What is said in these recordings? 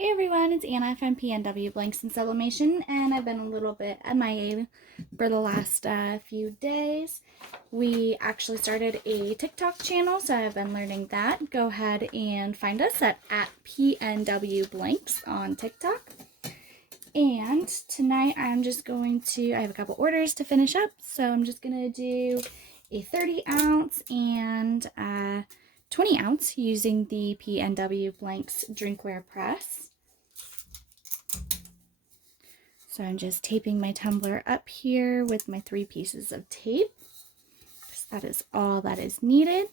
Hey everyone, it's Anna from PNW Blanks and Sublimation, and I've been a little bit MIA for the last few days. We actually started a TikTok channel, so I've been learning that. Go ahead and find us at PNW Blanks on TikTok. And tonight I'm just going to, I have a couple orders to finish up, so I'm just going to do a 30 ounce and 20 ounce using the PNW Blanks Drinkware press. So I'm just taping my tumbler up here with my 3 pieces of tape. That is all that is needed.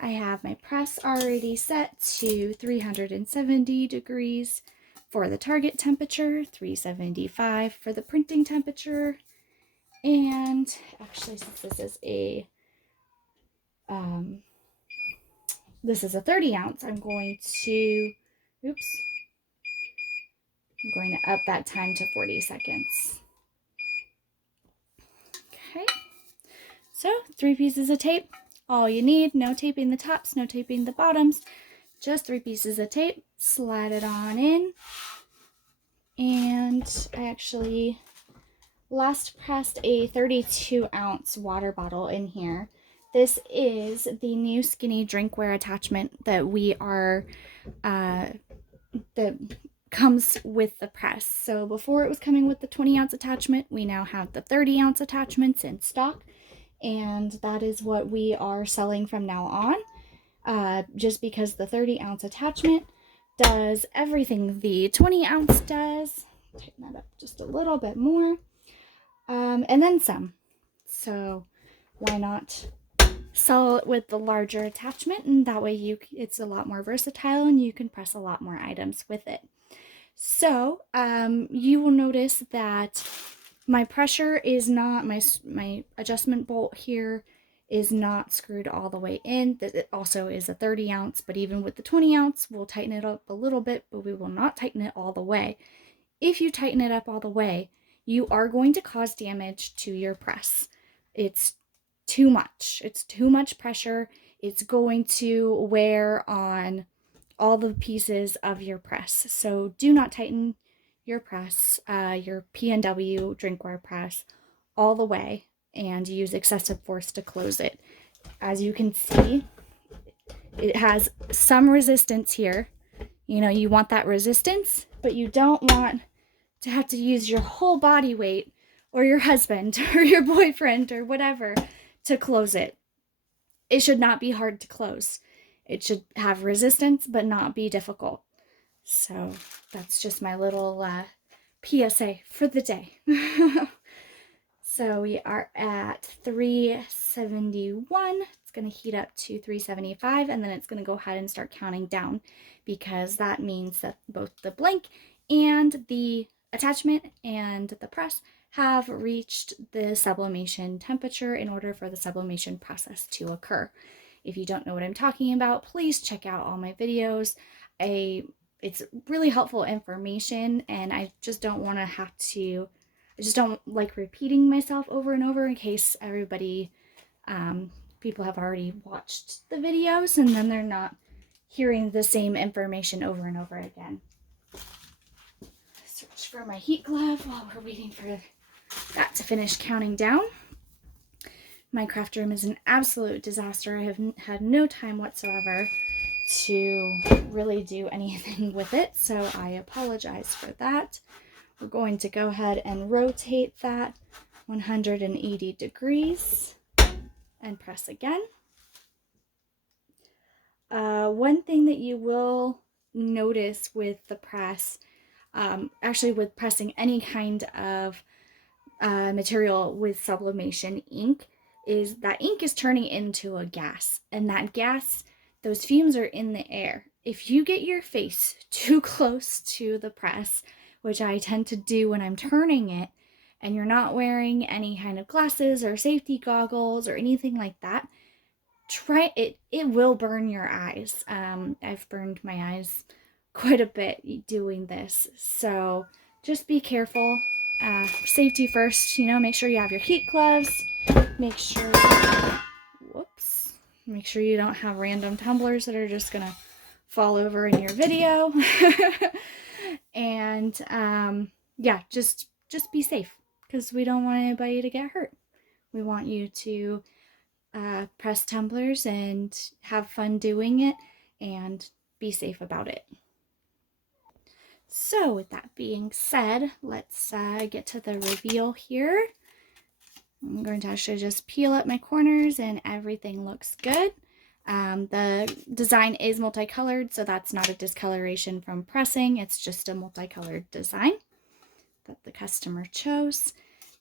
I have my press already set to 370 degrees for the target temperature, 375 for the printing temperature, and actually since this is a 30 ounce, I'm going to up that time to 40 seconds. Okay, so 3 pieces of tape, all you need. No taping the tops, no taping the bottoms, just 3 pieces of tape. Slide it on in. And I actually last pressed a 32 ounce water bottle in here. This is the new skinny drinkware attachment that we are that comes with the press. So before it was coming with the 20 ounce attachment, we now have the 30 ounce attachments in stock, and that is what we are selling from now on, just because the 30 ounce attachment does everything the 20 ounce does. Tighten that up just a little bit more, and then some. So why not sell it with the larger attachment, and that way it's a lot more versatile and you can press a lot more items with it. So you will notice that my pressure is not, my adjustment bolt here is not screwed all the way in. It also is a 30 ounce, but even with the 20 ounce, we'll tighten it up a little bit, but we will not tighten it all the way. If you tighten it up all the way, you are going to cause damage to your press. It's too much. It's too much pressure. It's going to wear on all the pieces of your press. So do not tighten your press, your PNW drinkware press, all the way, and use excessive force to close it. As you can see, it has some resistance here. You know, you want that resistance, but you don't want to have to use your whole body weight, or your husband or your boyfriend or whatever, to close it. It should not be hard to close. It should have resistance but not be difficult. So that's just my little PSA for the day. So we are at 371. It's going to heat up to 375, and then it's going to go ahead and start counting down, because that means that both the blank and the attachment and the press have reached the sublimation temperature in order for the sublimation process to occur. If you don't know what I'm talking about, please check out all my videos. It's really helpful information, and I just don't want to I just don't like repeating myself over and over in case people have already watched the videos and then they're not hearing the same information over and over again. Search for my heat glove while we're waiting for that to finish counting down. My craft room is an absolute disaster. I have had no time whatsoever to really do anything with it, so I apologize for that. We're going to go ahead and rotate that 180 degrees and press again. One thing that you will notice with the press, actually with pressing any kind of material with sublimation ink, is that ink is turning into a gas, and that gas, those fumes are in the air. If you get your face too close to the press, which I tend to do when I'm turning it, and you're not wearing any kind of glasses or safety goggles or anything like that, try it. It will burn your eyes. I've burned my eyes quite a bit doing this, so just be careful. Safety first, make sure you have your heat gloves. Make sure you don't have random tumblers that are just gonna fall over in your video. And yeah, just be safe, because we don't want anybody to get hurt. We want you to press tumblers and have fun doing it and be safe about it. So with that being said, let's get to the reveal here. I'm going to actually just peel up my corners and everything looks good. The design is multicolored, so that's not a discoloration from pressing. It's just a multicolored design that the customer chose.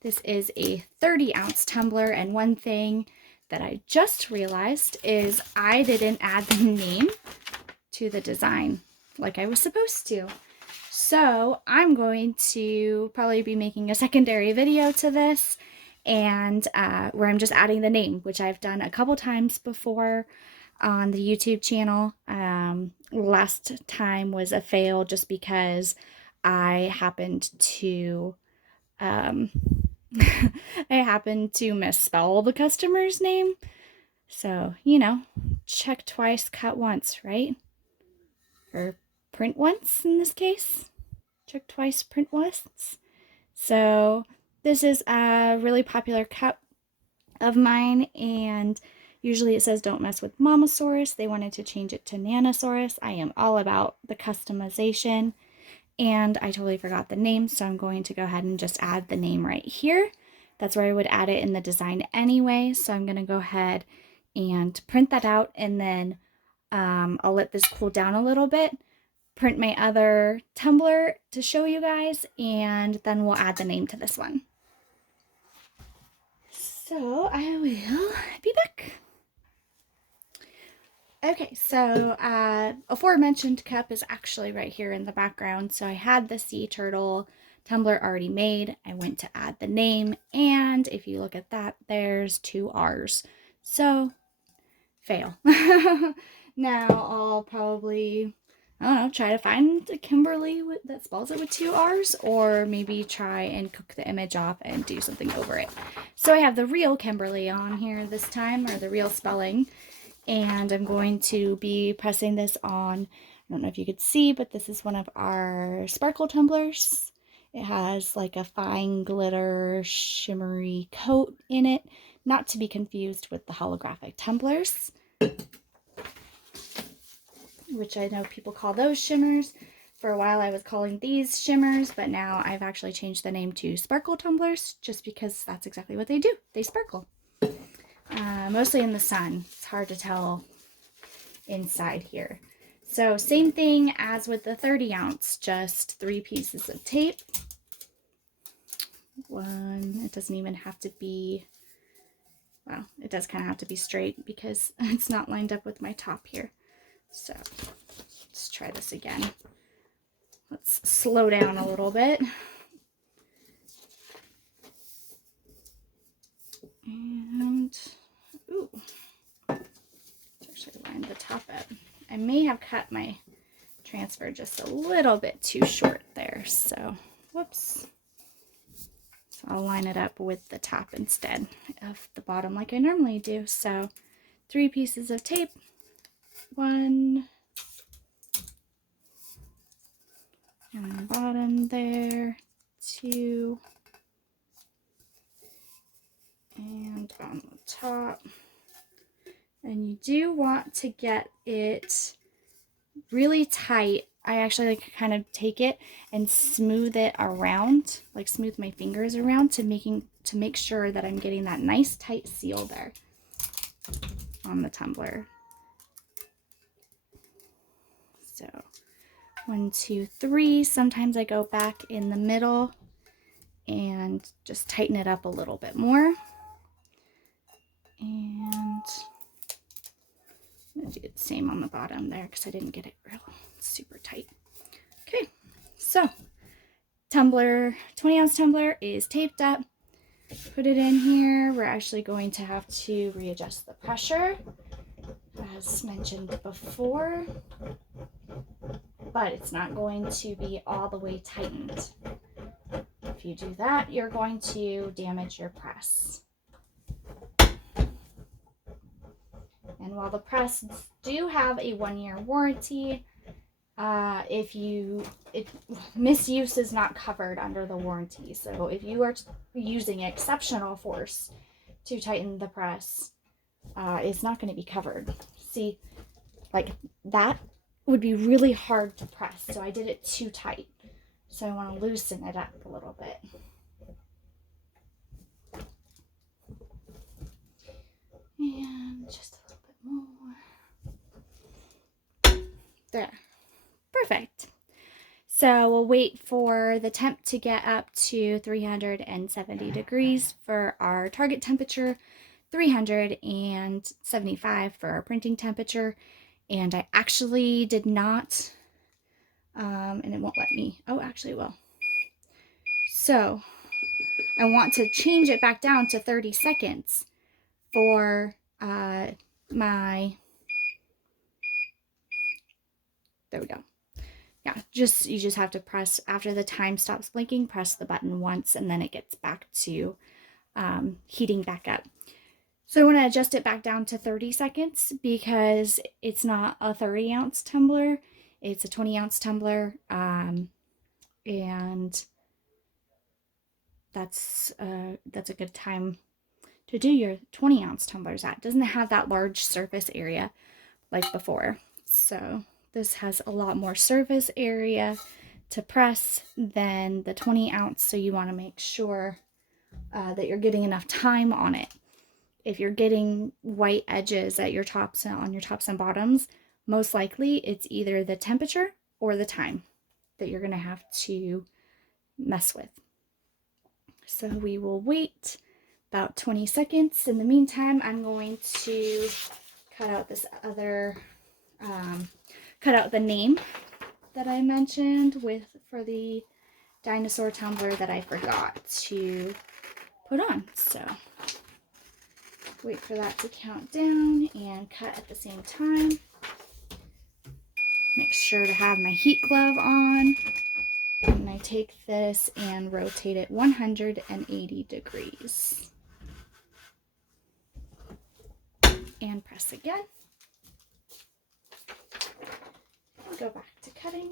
This is a 30-ounce tumbler, and one thing that I just realized is I didn't add the name to the design like I was supposed to. So I'm going to probably be making a secondary video to this, and where I'm just adding the name, which I've done a couple times before on the YouTube channel. Last time was a fail just because I happened to misspell the customer's name. So, you know, check twice, cut once, right? Or print once in this case. Check twice, print once. So this is a really popular cup of mine, and usually it says don't mess with Mamasaurus. They wanted to change it to Nanosaurus. I am all about the customization, and I totally forgot the name, so I'm going to go ahead and just add the name right here. That's where I would add it in the design anyway, so I'm going to go ahead and print that out, and then I'll let this cool down a little bit, print my other tumbler to show you guys, and then we'll add the name to this one. So I will be back. Okay, so aforementioned cup is actually right here in the background. So I had the sea turtle tumbler already made. I went to add the name, and if you look at that, there's 2 R's. So fail. Now I'll probably, I don't know, try to find a Kimberly that spells it with 2 R's, or maybe try and cook the image off and do something over it. So I have the real Kimberly on here this time, or the real spelling, and I'm going to be pressing this on, I don't know if you could see, but this is one of our sparkle tumblers. It has like a fine glitter shimmery coat in it, not to be confused with the holographic tumblers, which I know people call those shimmers. For a while I was calling these shimmers, but now I've actually changed the name to sparkle tumblers, just because that's exactly what they do. They sparkle. Mostly in the sun. It's hard to tell inside here. So same thing as with the 30-ounce, just 3 pieces of tape. One, it doesn't even have to be, well, it does kind of have to be straight because it's not lined up with my top here. So let's try this again. Let's slow down a little bit. And, ooh, let's actually line the top up. I may have cut my transfer just a little bit too short there, so whoops. So I'll line it up with the top instead of the bottom like I normally do. So 3 pieces of tape. 1 on the bottom there, 2, and on the top. And you do want to get it really tight. I actually like kind of take it and smooth it around, like smooth my fingers around to make sure that I'm getting that nice tight seal there on the tumbler. So 1, 2, 3. Sometimes I go back in the middle and just tighten it up a little bit more. And I'm going to do the same on the bottom there because I didn't get it real super tight. Okay, so tumbler, 20-ounce tumbler is taped up. Put it in here. We're actually going to have to readjust the pressure, as mentioned before, but it's not going to be all the way tightened. If you do that, you're going to damage your press. And while the presses do have a 1-year warranty, Misuse is not covered under the warranty. So if you are using exceptional force to tighten the press, it's not going to be covered. See, like that would be really hard to press. So I did it too tight. So I want to loosen it up a little bit. And just a little bit more. There. Perfect. So we'll wait for the temp to get up to 370 degrees for our target temperature, 375 for our printing temperature. And I actually did not, and it won't let me, oh, actually it will. So I want to change it back down to 30 seconds for there we go. Yeah, you just have to press, after the time stops blinking, press the button once, and then it gets back to heating back up. So I want to adjust it back down to 30 seconds because it's not a 30-ounce tumbler. It's a 20-ounce tumbler, and that's a good time to do your 20-ounce tumblers at. It doesn't have that large surface area like before. So this has a lot more surface area to press than the 20-ounce, so you want to make sure that you're getting enough time on it. If you're getting white edges at your tops, on your tops and bottoms, most likely it's either the temperature or the time that you're going to have to mess with. So we will wait about 20 seconds. In the meantime, I'm going to cut out this other, cut out the name that I mentioned for the dinosaur tumbler that I forgot to put on. So wait for that to count down and cut at the same time. Make sure to have my heat glove on. And I take this and rotate it 180 degrees. And press again. And go back to cutting.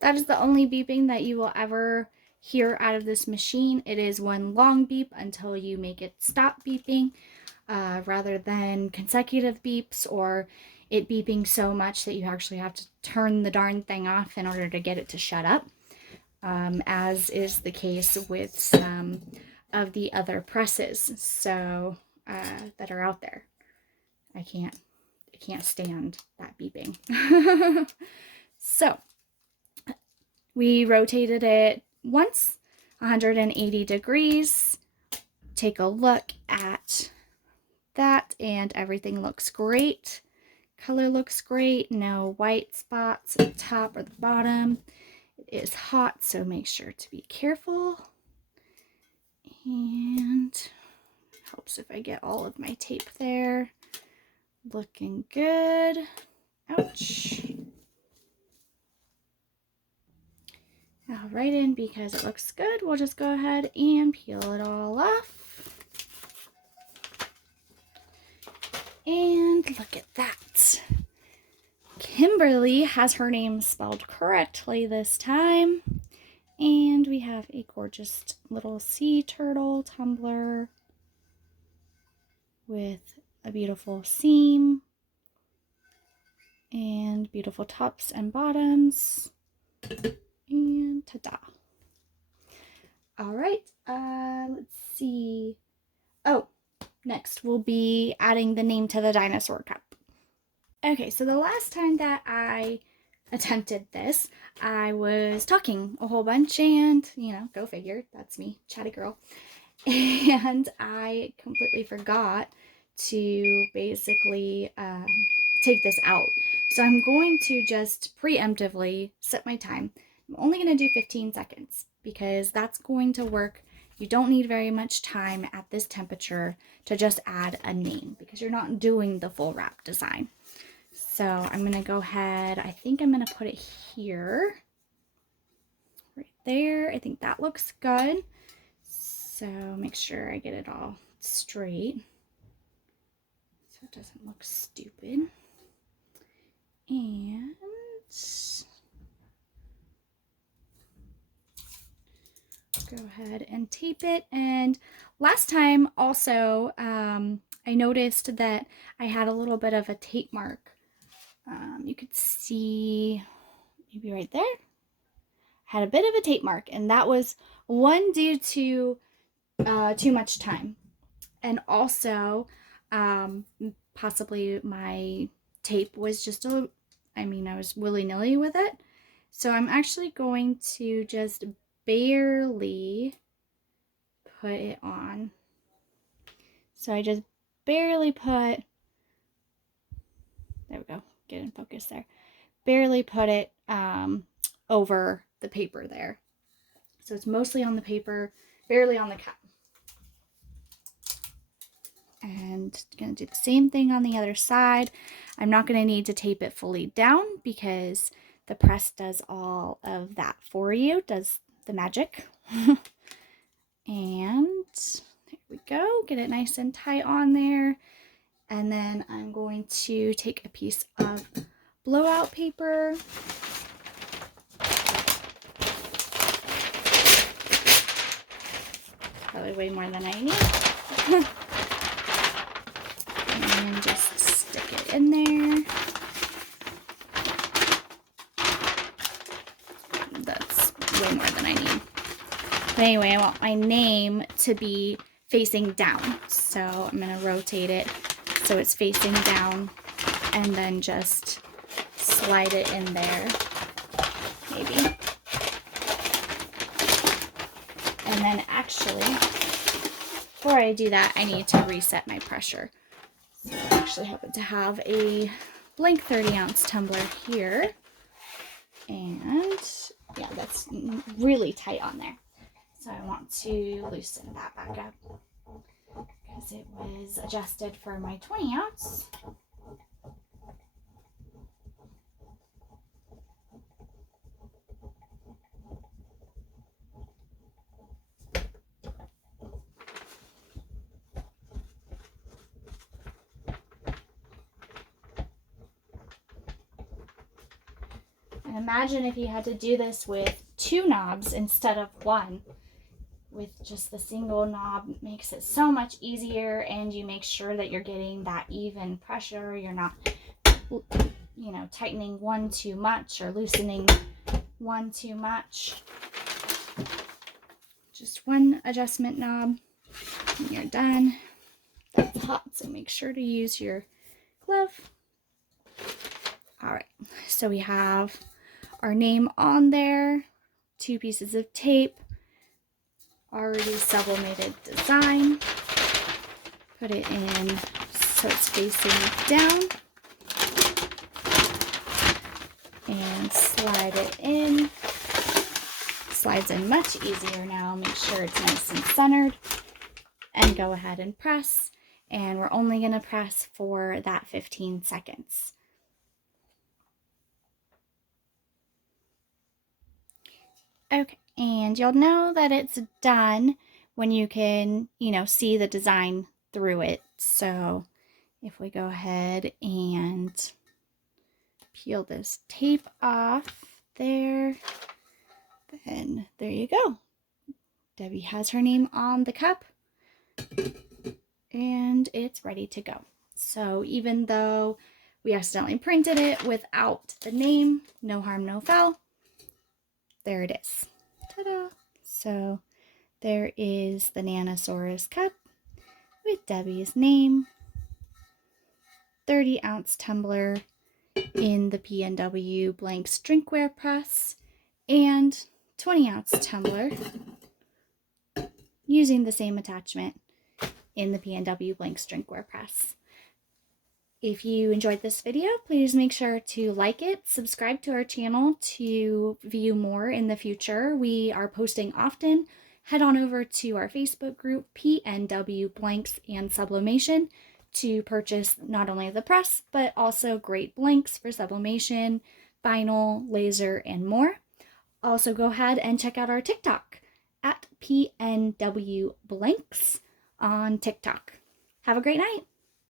That is the only beeping that you will ever hear out of this machine. It is one long beep until you make it stop beeping, rather than consecutive beeps or it beeping so much that you actually have to turn the darn thing off in order to get it to shut up, as is the case with some of the other presses that are out there. I can't stand that beeping. So we rotated it once, 180 degrees. Take a look at that and everything looks great. Color looks great. No white spots at the top or the bottom. It is hot, so make sure to be careful. And helps if I get all of my tape there. Looking good. Ouch. Now right in, because it looks good, we'll just go ahead and peel it all off. And look at that. Kimberly has her name spelled correctly this time. And we have a gorgeous little sea turtle tumbler with a beautiful seam and beautiful tops and bottoms. And ta-da. All right, let's see. Oh, next we'll be adding the name to the dinosaur cup. Okay, so the last time that I attempted this, I was talking a whole bunch and, go figure, that's me, chatty girl. And I completely forgot to basically take this out. So I'm going to just preemptively set my time. I'm only going to do 15 seconds because that's going to work. You don't need very much time at this temperature to just add a name because you're not doing the full wrap design. So I'm going to go ahead. I think I'm going to put it here, right there. I think that looks good. So make sure I get it all straight so it doesn't look stupid. And go ahead and tape it. And last time also, I noticed that I had a little bit of a tape mark. You could see maybe right there. I had a bit of a tape mark, and that was one due to too much time. And also, possibly my tape was just I was willy-nilly with it. So I'm actually going to just barely put it on. So I just barely put, there we go, get in focus there. Barely put it over the paper there. So it's mostly on the paper, barely on the cup. And going to do the same thing on the other side. I'm not going to need to tape it fully down because the press does all of that for you, does the magic. And there we go, get it nice and tight on there. And then I'm going to take a piece of blowout paper. Probably way more than I need. And just stick it in there. That's way more than I need. But anyway, I want my name to be facing down. So I'm going to rotate it so it's facing down and then just slide it in there, maybe. And then actually, before I do that, I need to reset my pressure. So I actually happen to have a blank 30-ounce tumbler here. And yeah, that's really tight on there. So I want to loosen that back up because it was adjusted for my 20-ounce. And imagine if you had to do this with 2 knobs instead of 1. With just the single knob, it makes it so much easier, and you make sure that you're getting that even pressure. You're not, tightening one too much or loosening one too much. Just 1 adjustment knob and you're done. That's hot, so make sure to use your glove. All right, so we have our name on there, 2 pieces of tape, already sublimated design. Put it in so it's facing down and slide it in. Slides in much easier now. Make sure it's nice and centered and go ahead and press. And we're only going to press for that 15 seconds. Okay, and you'll know that it's done when you can, see the design through it. So if we go ahead and peel this tape off there, then there you go. Debbie has her name on the cup and it's ready to go. So even though we accidentally printed it without the name, no harm, no foul. There it is. Ta-da! So there is the Nanosaurus cup with Debbie's name, 30-ounce tumbler in the PNW Blanks Drinkware press, and 20-ounce tumbler using the same attachment in the PNW Blanks Drinkware press. If you enjoyed this video, please make sure to like it, subscribe to our channel to view more in the future. We are posting often. Head on over to our Facebook group, PNW Blanks and Sublimation, to purchase not only the press, but also great blanks for sublimation, vinyl, laser, and more. Also, go ahead and check out our TikTok at PNW Blanks on TikTok. Have a great night.